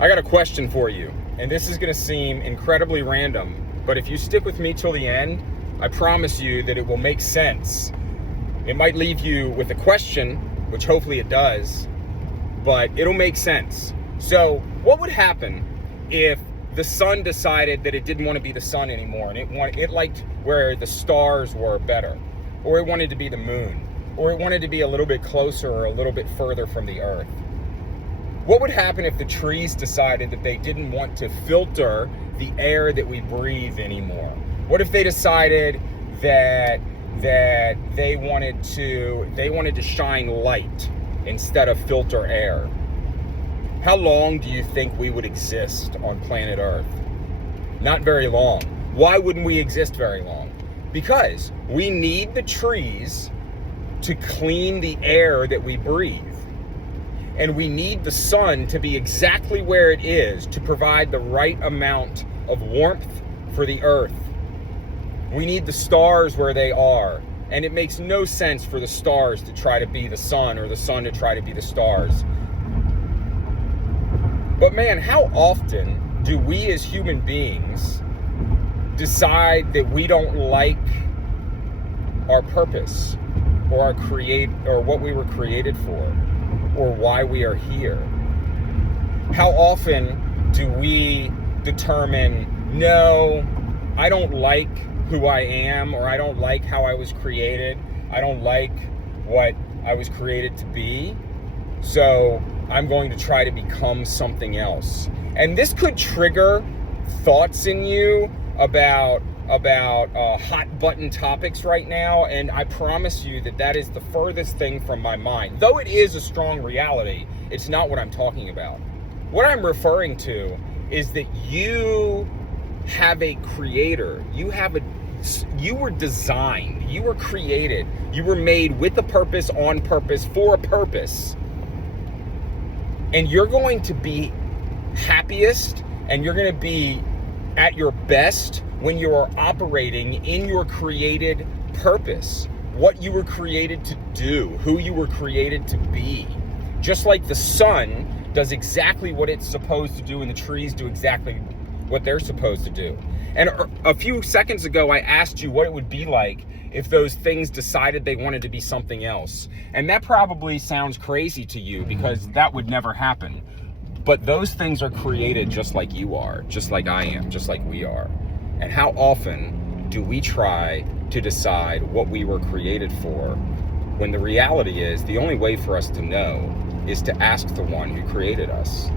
I got a question for you, and this is going to seem incredibly random, but if you stick with me till the end, I promise you that it will make sense. It might leave you with a question, which hopefully it does, but it'll make sense. So what would happen if the sun decided that it didn't want to be the sun anymore, and it liked where the stars were better, or it wanted to be the moon, or it wanted to be a little bit closer or a little bit further from the earth? What would happen if the trees decided that they didn't want to filter the air that we breathe anymore? What if they decided that they wanted to shine light instead of filter air? How long do you think we would exist on planet Earth? Not very long. Why wouldn't we exist very long? Because we need the trees to clean the air that we breathe. And we need the sun to be exactly where it is to provide the right amount of warmth for the earth. We need the stars where they are. And it makes no sense for the stars to try to be the sun or the sun to try to be the stars. But man, how often do we as human beings decide that we don't like our purpose or what we were created for, or why we are here? How often do we determine, no, I don't like who I am, or I don't like how I was created, I don't like what I was created to be, so I'm going to try to become something else? And this could trigger thoughts in you about hot button topics right now, and I promise you that is the furthest thing from my mind. Though it is a strong reality, it's not what I'm talking about. What I'm referring to is that you have a creator. You were designed, you were created, you were made with a purpose, on purpose, for a purpose. And you're going to be happiest and you're going to be at your best when you are operating in your created purpose, what you were created to do, who you were created to be. Just like the sun does exactly what it's supposed to do and the trees do exactly what they're supposed to do. And a few seconds ago, I asked you what it would be like if those things decided they wanted to be something else. And that probably sounds crazy to you because that would never happen. But those things are created just like you are, just like I am, just like we are. And how often do we try to decide what we were created for, when the reality is the only way for us to know is to ask the one who created us?